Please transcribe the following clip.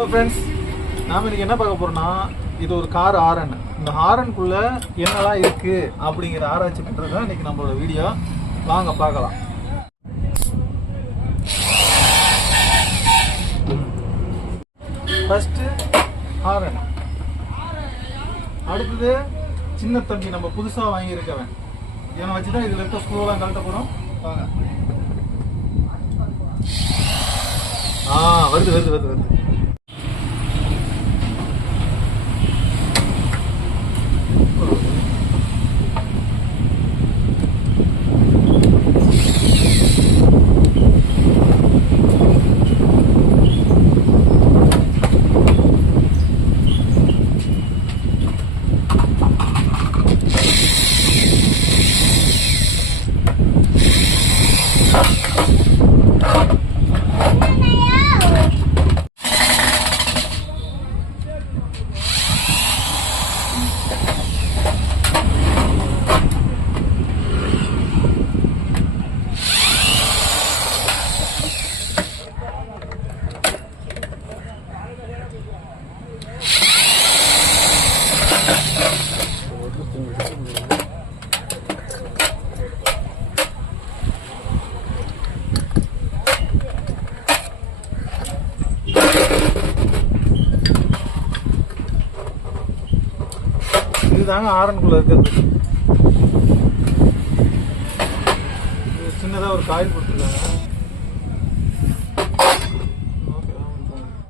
Hello friends, நாம் இன்றைக்கி என்ன பார்க்க போகிறோம்னா, இது ஒரு கார் ஹாரன். இந்த ஹாரனுக்குள்ளே என்னெல்லாம் இருக்குது அப்படிங்கிற ஆராய்ச்சி பண்ணுறது தான் இன்றைக்கி நம்மளோட வீடியோ. வாங்க பார்க்கலாம். ஃபஸ்ட்டு ஹாரன், அடுத்தது சின்ன தம்பி நம்ம புதுசாக வாங்கியிருக்கவன். இவனை வச்சு தான் இதில் இருக்க ஸ்க்ரூலாம் கழட்ட போகிறோம். வாங்க. வருது வருது வருது வருது. இதுதாங்க ஹாரனுக்குள்ள இருக்கிறது. சின்னதாக ஒரு காயில் கொடுத்துருக்காங்க.